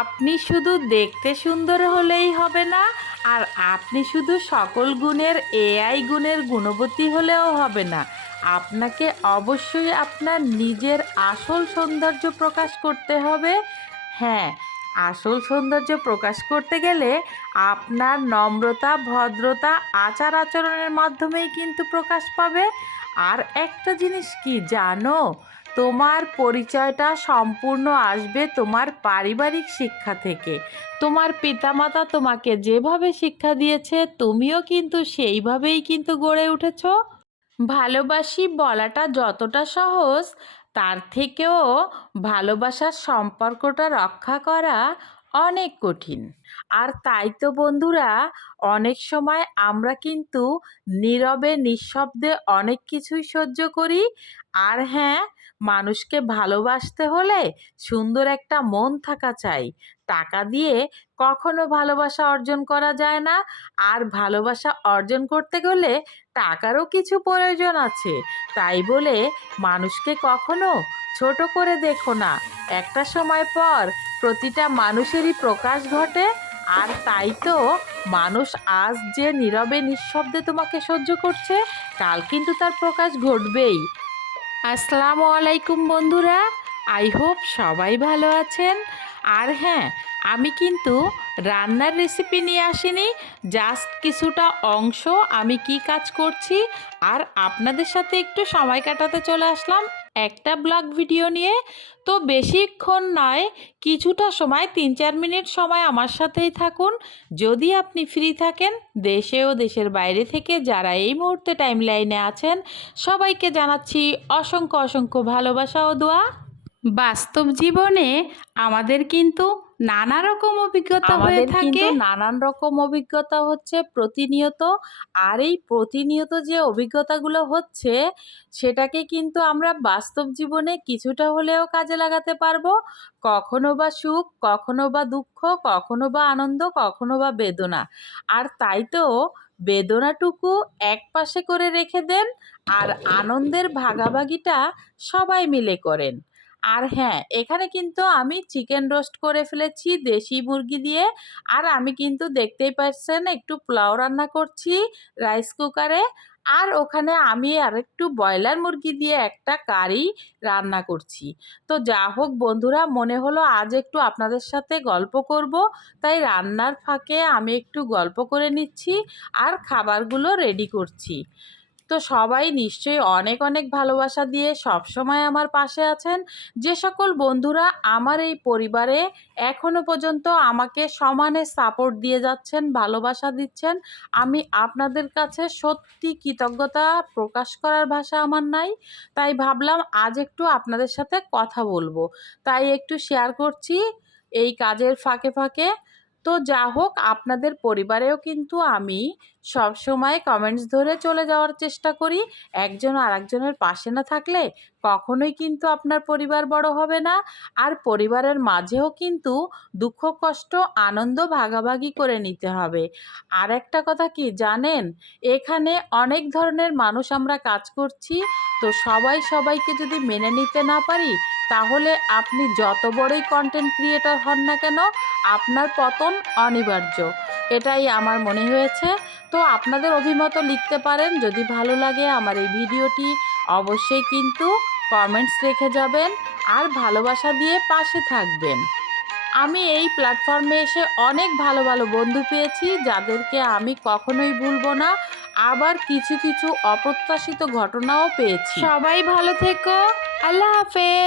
আপনি শুধু দেখতে সুন্দর হলেই হবে না, আর আপনি শুধু সকল গুণের এআই গুণের গুণবতী হলেও হবে না। আপনাকে অবশ্যই আপনার নিজের আসল সৌন্দর্য প্রকাশ করতে হবে। হ্যাঁ, আসল সৌন্দর্য প্রকাশ করতে গেলে আপনার নম্রতা, ভদ্রতা, আচার আচরণের মাধ্যমেই কিন্তু প্রকাশ পাবে। আর একটা জিনিস কি জানো, তোমার পরিচয়টা সম্পূর্ণ আসবে তোমার পারিবারিক শিক্ষা থেকে। তোমার পিতামাতা তোমাকে যেভাবে শিক্ষা দিয়েছে তুমিও কিন্তু সেইভাবেই কিন্তু গড়ে উঠেছ। ভালোবাসি বলাটা যতটা সহজ, তার থেকেও ভালোবাসার সম্পর্কটা রক্ষা করা অনেক কঠিন। আর তাই তো বন্ধুরা, অনেক সময় আমরা কিন্তু নীরবে নিঃশব্দে অনেক কিছুই সহ্য করি। আর হ্যাঁ, মানুষকে ভালোবাসতে হলে সুন্দর একটা মন থাকা চাই। টাকা দিয়ে কখনো ভালোবাসা অর্জন করা যায় না। আর ভালোবাসা অর্জন করতে গেলে টাকারও কিছু প্রয়োজন আছে। তাই বলে মানুষকে কখনো ছোট করে দেখো না। একটা সময় পর প্রতিটা মানুষেরই প্রকাশ ঘটে। আর তাই তো মানুষ আজ যে নীরবে নিঃশব্দে তোমাকে সহ্য করছে, কাল কিন্তু তার প্রকাশ ঘটবেই। আসসালামু আলাইকুম বন্ধুরা, আই হোপ সবাই ভালো আছেন। আর হ্যাঁ, আমি কিন্তু রান্নার রেসিপি নিয়ে আসিনি, জাস্ট কিছুটা অংশ আমি কি কাজ করছি আর আপনাদের সাথে একটু সময় কাটাতে চলে আসলাম একটা ব্লগ ভিডিও নিয়ে। তো বেশিক্ষণ নয়, কিছুটা সময় 3-4 মিনিট সময় আমার সাথেই থাকুন। যদি আপনি ফ্রি থাকেন, দেশে ও দেশের বাইরে থেকে যারা এই মুহূর্তে টাইম লাইনে আছেন, সবাইকে জানাচ্ছি অসংখ্য অসংখ্য ভালোবাসা ও দোয়া। বাস্তব জীবনে আমাদের কিন্তু নানা রকম অভিজ্ঞতা হয়ে থাকে। নানান রকম অভিজ্ঞতা হচ্ছে প্রতিনিয়ত। আর এই প্রতিনিয়ত যে অভিজ্ঞতাগুলো হচ্ছে, সেটাকে কিন্তু আমরা বাস্তব জীবনে কিছুটা হলেও কাজে লাগাতে পারবো। কখনো বা সুখ, কখনো বা দুঃখ, কখনো বা আনন্দ, কখনো বা বেদনা। আর তাই তো বেদনাটুকু এক পাশে করে রেখে দেন, আর আনন্দের ভাগাভাগিটা সবাই মিলে করেন। আর হ্যাঁ, এখানে কিন্তু আমি চিকেন রোস্ট করে ফেলেছি দেশি মুরগি দিয়ে। আর আমি কিন্তু দেখতেই পাচ্ছেন একটু পোলাও রান্না করছি রাইস কুকারে। আর ওখানে আমি আরেকটু ব্রয়লার মুরগি দিয়ে একটা কারি রান্না করছি। তো যা হোক বন্ধুরা, মনে হলো আজ একটু আপনাদের সাথে গল্প করব, তাই রান্নার ফাঁকে আমি একটু গল্প করে নিচ্ছি আর খাবারগুলো রেডি করছি। তো সবাই নিশ্চয়ই অনেক অনেক ভালোবাসা দিয়ে সবসময় আমার পাশে আছেন। যে সকল বন্ধুরা আমার এই পরিবারে এখনো পর্যন্ত আমাকে সমানে সাপোর্ট দিয়ে যাচ্ছেন, ভালোবাসা দিচ্ছেন, আমি আপনাদের কাছে সত্যি কৃতজ্ঞতা প্রকাশ করার ভাষা আমার নাই। তাই ভাবলাম আজ একটু আপনাদের সাথে কথা বলবো, তাই একটু শেয়ার করছি এই কাজের ফাঁকে ফাঁকে। তো যা হোক, আপনাদের পরিবারেও কিন্তু আমি সব সময় কমেন্টস ধরে চলে যাওয়ার চেষ্টা করি। একজন আরেকজনের পাশে না থাকলে কখনোই কিন্তু আপনার পরিবার বড় হবে না। আর পরিবারের মাঝেও কিন্তু দুঃখ কষ্ট আনন্দ ভাগাভাগি করে নিতে হবে। আর একটা কথা কি জানেন, এখানে অনেক ধরনের মানুষ আমরা কাজ করছি। তো সবাই সবাইকে যদি মেনে নিতে না পারি, তাহলে আপনি যত বড়ই কন্টেন্ট ক্রিয়েটর হন না কেন, আপনার পতন অনিবার্য। এটাই আমার মনে হয়েছে। তো আপনাদের অভিমতও লিখতে পারেন। যদি ভালো লাগে আমার এই ভিডিওটি, অবশ্যই কিন্তু কমেন্টস রেখে যাবেন আর ভালোবাসা দিয়ে পাশে থাকবেন। আমি এই প্ল্যাটফর্মে এসে অনেক ভালো ভালো বন্ধু পেয়েছি, যাদেরকে আমি কখনোই ভুলবো না। আবার কিছু কিছু অপ্রত্যাশিত ঘটনাও পেয়েছি। সবাই ভালো থেকো। আল্লাহ হাফেজ।